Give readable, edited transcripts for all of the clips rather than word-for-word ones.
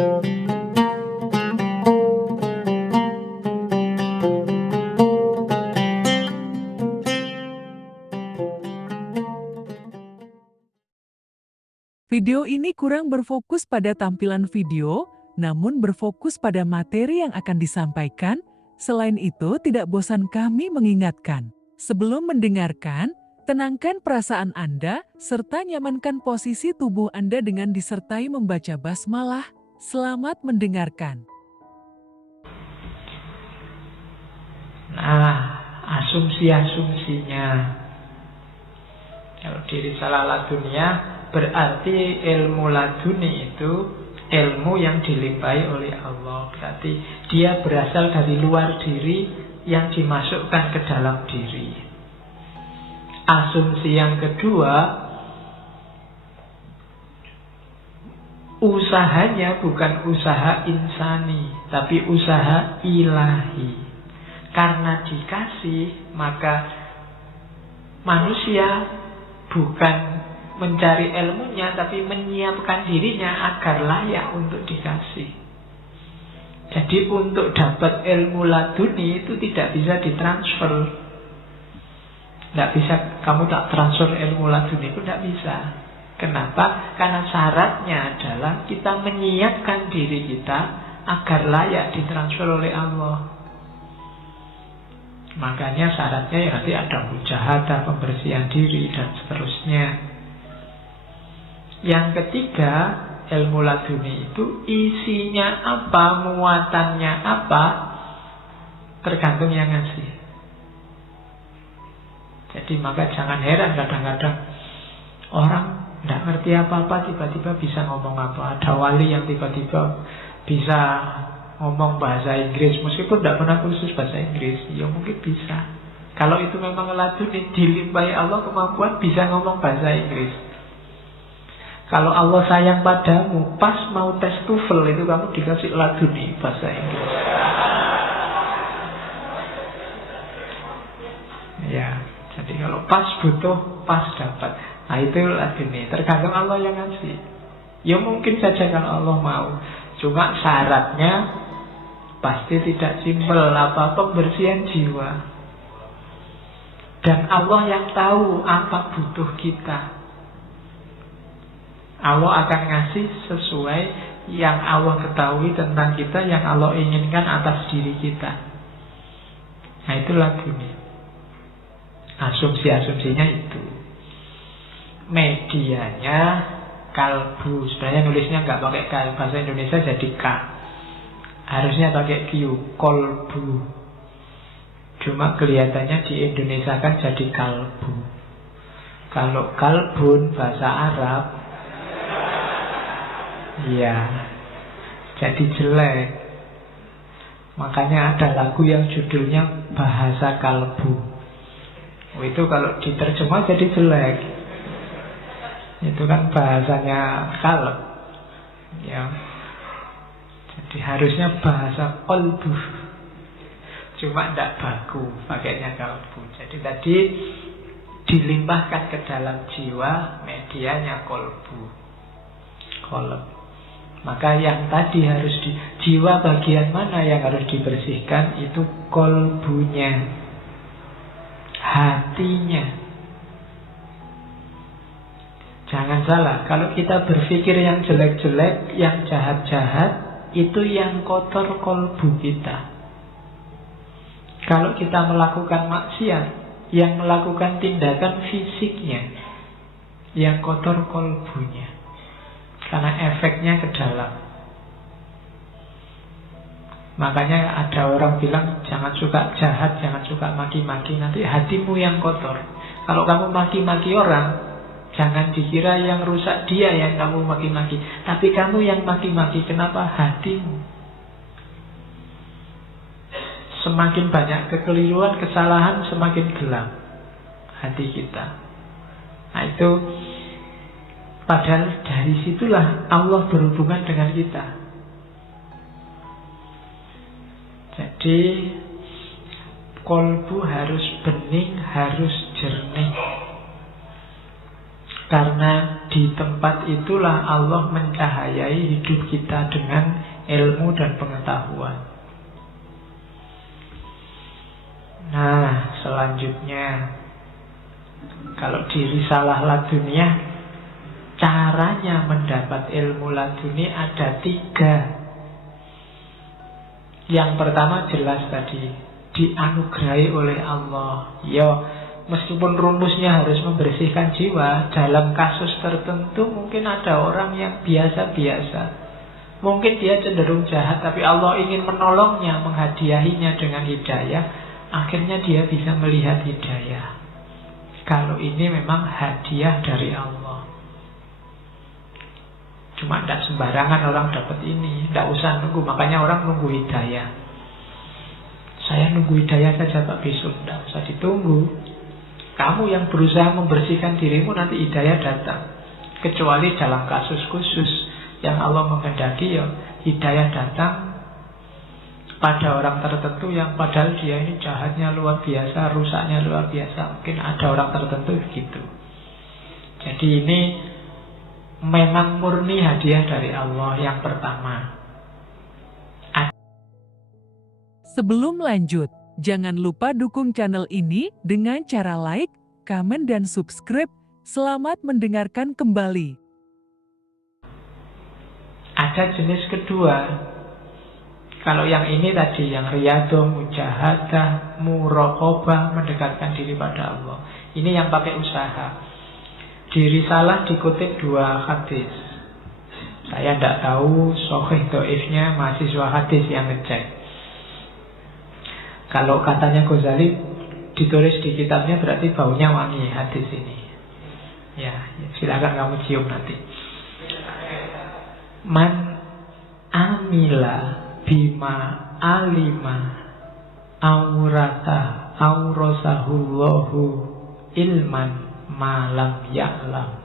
Video ini kurang berfokus pada tampilan video, namun berfokus pada materi yang akan disampaikan. Selain itu, tidak bosan kami mengingatkan. Sebelum mendengarkan, tenangkan perasaan Anda, serta nyamankan posisi tubuh Anda dengan disertai membaca basmalah. Selamat mendengarkan. Nah, asumsi-asumsinya. Kalau di Risalah Ladunia, berarti ilmu laduni itu ilmu yang dilimpahi oleh Allah. Berarti dia berasal dari luar diri yang dimasukkan ke dalam diri. Asumsi yang kedua, usahanya bukan usaha insani, tapi usaha ilahi. Karena dikasih, maka manusia bukan mencari ilmunya, tapi menyiapkan dirinya agar layak untuk dikasih. Jadi untuk dapat ilmu laduni itu tidak bisa ditransfer. Tidak bisa, kamu tak transfer ilmu laduni itu tidak bisa. Kenapa? Karena syaratnya adalah kita menyiapkan diri kita agar layak ditransfer oleh Allah. Makanya syaratnya ya nanti ada mujahadah, pembersihan diri, dan seterusnya. Yang ketiga, ilmu laduni itu isinya apa, muatannya apa, tergantung yang ngasih. Jadi maka jangan heran kadang-kadang orang tidak ngerti apa-apa tiba-tiba bisa ngomong apa. Ada wali yang tiba-tiba bisa ngomong bahasa Inggris meskipun tidak pernah kursus bahasa Inggris. Ya mungkin bisa. Kalau itu memang laduni, dilimpahi Allah kemampuan bisa ngomong bahasa Inggris. Kalau Allah sayang padamu, pas mau tes TOEFL itu kamu dikasih laduni bahasa Inggris. Ya, jadi kalau pas butuh, pas dapat. Nah itu laduni, tergantung Allah yang ngasih. Ya mungkin saja kalau Allah mau. Cuma syaratnya pasti tidak simpel, apa pembersihan jiwa. Dan Allah yang tahu apa butuh kita. Allah akan ngasih sesuai yang Allah ketahui tentang kita, yang Allah inginkan atas diri kita. Nah itu laduni. Asumsi-asumsinya itu. Medianya kalbu. Sebenarnya nulisnya nggak pakai K, bahasa Indonesia jadi K. Harusnya pakai Q, kolbu. Cuma kelihatannya di Indonesia kan jadi kalbu. Kalau kalbun bahasa Arab, iya, jadi jelek. Makanya ada lagu yang judulnya Bahasa Kalbu. Itu kalau diterjemah jadi jelek. Itu kan bahasanya kalb. Ya. Jadi harusnya bahasa kolbu. Cuma tidak baku pakainya kalbu. Jadi tadi dilimpahkan ke dalam jiwa, medianya kolbu. Kolb. Maka yang tadi harus jiwa bagian mana yang harus dibersihkan? Itu kolbunya, hatinya. Jangan salah, kalau kita berpikir yang jelek-jelek, yang jahat-jahat, itu yang kotor kolbu kita. Kalau kita melakukan maksiat, yang melakukan tindakan fisiknya, yang kotor kolbunya. Karena efeknya ke dalam. Makanya ada orang bilang jangan suka jahat, jangan suka maki-maki, nanti hatimu yang kotor. Kalau kamu maki-maki orang, jangan dikira yang rusak dia yang kamu maki-maki, tapi kamu yang maki-maki. Kenapa? Hatimu. Semakin banyak kekeliruan, kesalahan, semakin gelap hati kita. Nah itu, padahal dari situlah Allah berhubungan dengan kita. Jadi kolbu harus bening, harus jernih. Karena di tempat itulah Allah mencahayai hidup kita dengan ilmu dan pengetahuan. Nah, selanjutnya, kalau di Risalah Laduniyah, caranya mendapat ilmu laduni ada 3. Yang pertama jelas tadi, dianugerahi oleh Allah. Ya, meskipun rumusnya harus membersihkan jiwa, dalam kasus tertentu mungkin ada orang yang biasa-biasa. Mungkin dia cenderung jahat, tapi Allah ingin menolongnya, menghadiahinya dengan hidayah. Akhirnya dia bisa melihat hidayah. Kalau ini memang hadiah dari Allah. Cuma tidak sembarangan orang dapat ini. Tidak usah nunggu, makanya orang nunggu hidayah. Saya nunggu hidayah saja Pak besok. Tidak usah ditunggu. Kamu yang berusaha membersihkan dirimu, nanti hidayah datang. Kecuali dalam kasus khusus yang Allah menghendaki, ya hidayah datang pada orang tertentu yang padahal dia ini jahatnya luar biasa, rusaknya luar biasa. Mungkin ada orang tertentu begitu. Jadi ini memang murni hadiah dari Allah yang pertama. Sebelum lanjut, jangan lupa dukung channel ini dengan cara like, komen, dan subscribe. Selamat mendengarkan kembali. Ada jenis kedua. Kalau yang ini tadi, yang riyadhah, mujahadah, muraqabah, mendekatkan diri pada Allah. Ini yang pakai usaha. Di Risalah dikutip 2 hadis. Saya tidak tahu sahih dhaifnya, mahasiswa hadis yang ngecek. Kalau katanya Ghazali ditulis di kitabnya, berarti baunya wangi hadis ini. Ya, silakan kamu cium nanti. Man amila bima alima aurasahullahu ilman malam ya'lam.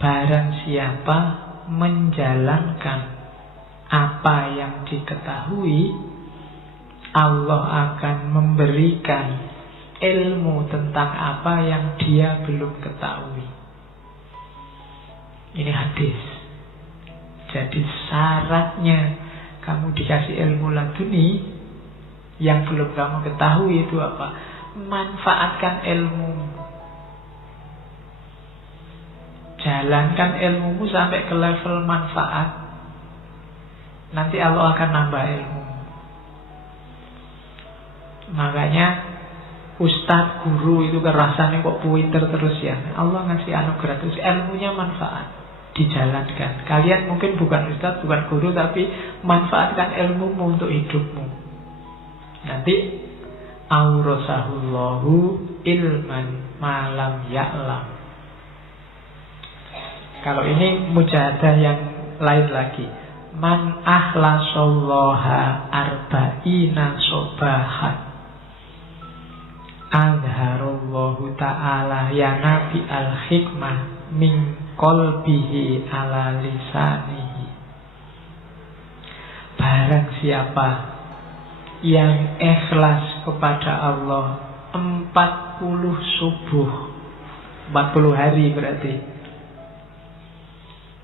Barang siapa menjalankan apa yang diketahui, Allah akan memberikan ilmu tentang apa yang dia belum ketahui. Ini hadis. Jadi syaratnya kamu dikasih ilmu laduni, yang belum kamu ketahui itu apa? Manfaatkan ilmu. Jalankan ilmumu sampai ke level manfaat. Nanti Allah akan nambah ilmu. Makanya ustadz, guru itu rasanya kok pinter terus ya. Allah ngasih anugerah terus, ilmunya manfaat. Dijalankan. Kalian mungkin bukan ustadz, bukan guru, tapi manfaatkan ilmumu untuk hidupmu. Nanti aurasahullahu ilman malam ya'lam. Kalau ini mujahadah yang lain lagi. Man ahlasallaha arba'ina sobahan azharallahu ta'ala ya nabi al-hikmah min qalbihi ala lisanihi. Barang siapa yang ikhlas kepada Allah 40 subuh, 40 hari berarti,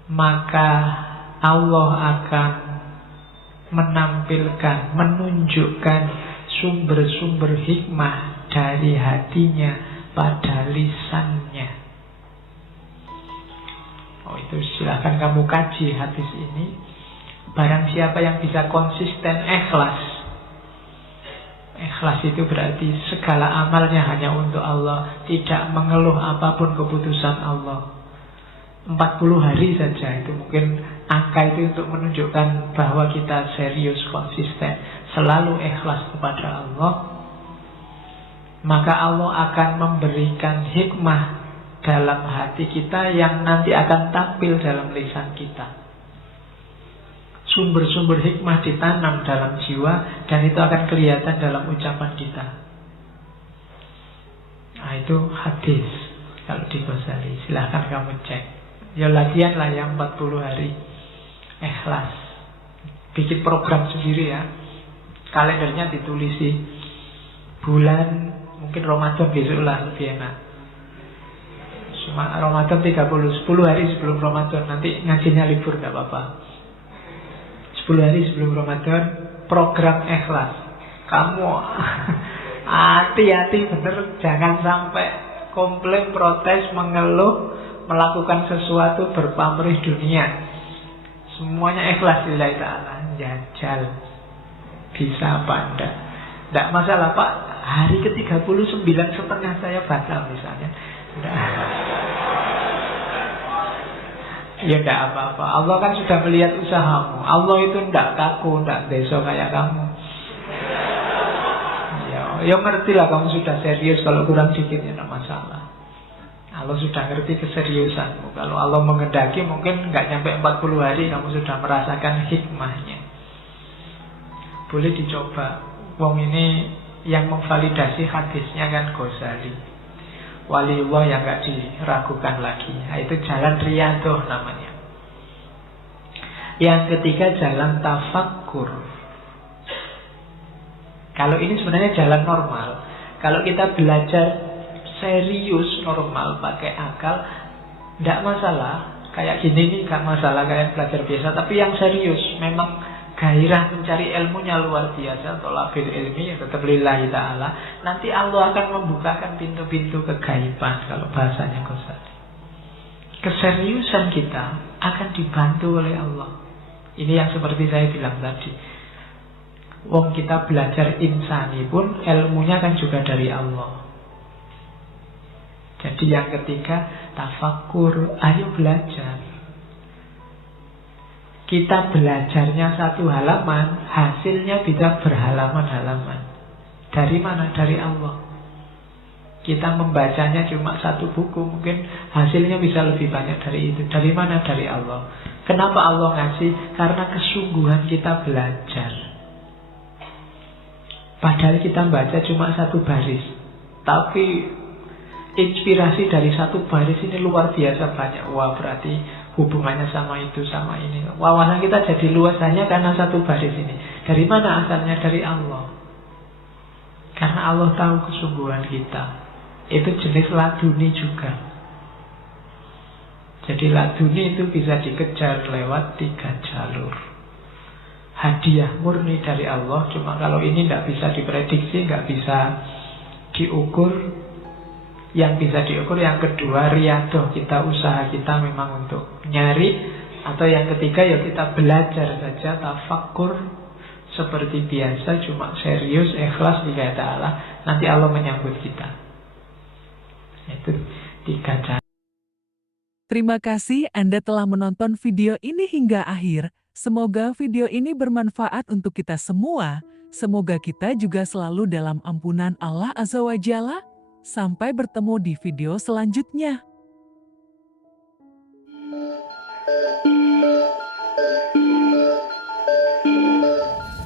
maka Allah akan menampilkan, menunjukkan sumber-sumber hikmah dari hatinya pada lisannya. Oh, itu silakan kamu kaji hadis ini. Barang siapa yang bisa konsisten ikhlas. Ikhlas itu berarti segala amalnya hanya untuk Allah, tidak mengeluh apapun keputusan Allah. 40 hari saja itu mungkin angka itu untuk menunjukkan bahwa kita serius, konsisten, selalu ikhlas kepada Allah. Maka Allah akan memberikan hikmah dalam hati kita yang nanti akan tampil dalam lisan kita. Sumber-sumber hikmah ditanam dalam jiwa dan itu akan kelihatan dalam ucapan kita. Nah, itu hadis kalau di Ghazali. Silahkan kamu cek. Ya latihan lah yang 40 hari ikhlas. Bikin program sendiri ya. Kalendernya ditulisi. Bulan mungkin Ramadan besok lah lebih enak. Cuma Ramadan 30, 10 hari sebelum Ramadan. Nanti ngajinya libur gak apa-apa. 10 hari sebelum Ramadan, program ikhlas. Kamu hati-hati bener, jangan sampai komplain, protes, mengeluh, melakukan sesuatu berpamrih dunia. Semuanya ikhlas lillahi ta'ala. Jajal. Bisa apa enggak? Enggak masalah Pak, hari ke-39 setengah saya batal misalnya. Enggak. Ya enggak apa-apa. Allah kan sudah melihat usahamu. Allah itu enggak kaku, enggak deso kayak kamu. Ya ngerti lah kamu sudah serius. Kalau kurang dikit ya enggak masalah. Allah sudah ngerti keseriusanmu. Kalau Allah mengendaki mungkin enggak nyampe 40 hari kamu sudah merasakan hikmahnya. Boleh dicoba. Wong ini yang memvalidasi hadisnya kan Ghazali. Waliullah yang enggak diragukan lagi. Nah, itu jalan riyadhah namanya. Yang ketiga jalan tafakkur. Kalau ini sebenarnya jalan normal. Kalau kita belajar serius normal pakai akal, tidak masalah. Kayak gini nih gak masalah, kayak belajar biasa. Tapi yang serius, memang gairah mencari ilmunya luar biasa. Thalabil ilmi ya tetap lillahi ta'ala. Nanti Allah akan membukakan pintu-pintu kegaiban. Kalau bahasanya Ghazali, keseriusan kita akan dibantu oleh Allah. Ini yang seperti saya bilang tadi. Wong kita belajar insani pun ilmunya kan juga dari Allah. Jadi yang ketiga tafakkur. Ayo belajar. Kita belajarnya satu halaman, hasilnya bisa berhalaman-halaman. Dari mana? Dari Allah. Kita membacanya cuma satu buku, mungkin hasilnya bisa lebih banyak dari itu. Dari mana? Dari Allah. Kenapa Allah ngasih? Karena kesungguhan kita belajar. Padahal kita baca cuma satu baris, tapi inspirasi dari satu baris ini luar biasa banyak. Wah, berarti hubungannya sama itu, sama ini. Wawasan kita jadi luas hanya karena satu baris ini. Dari mana asalnya? Dari Allah. Karena Allah tahu kesungguhan kita. Itu jenis laduni juga. Jadi laduni itu bisa dikejar lewat 3 jalur. Hadiah murni dari Allah. Cuma kalau ini tidak bisa diprediksi, nggak bisa diukur. Yang bisa diukur yang kedua, riyadhah kita, usaha kita memang untuk nyari. Atau yang ketiga ya kita belajar saja, tafakkur seperti biasa, cuma serius, ikhlas lillahi ta'ala. Nanti Allah menyambut kita. Itu 3 cara. Terima kasih Anda telah menonton video ini hingga akhir. Semoga video ini bermanfaat untuk kita semua. Semoga kita juga selalu dalam ampunan Allah Azza wa Jalla. Sampai bertemu di video selanjutnya.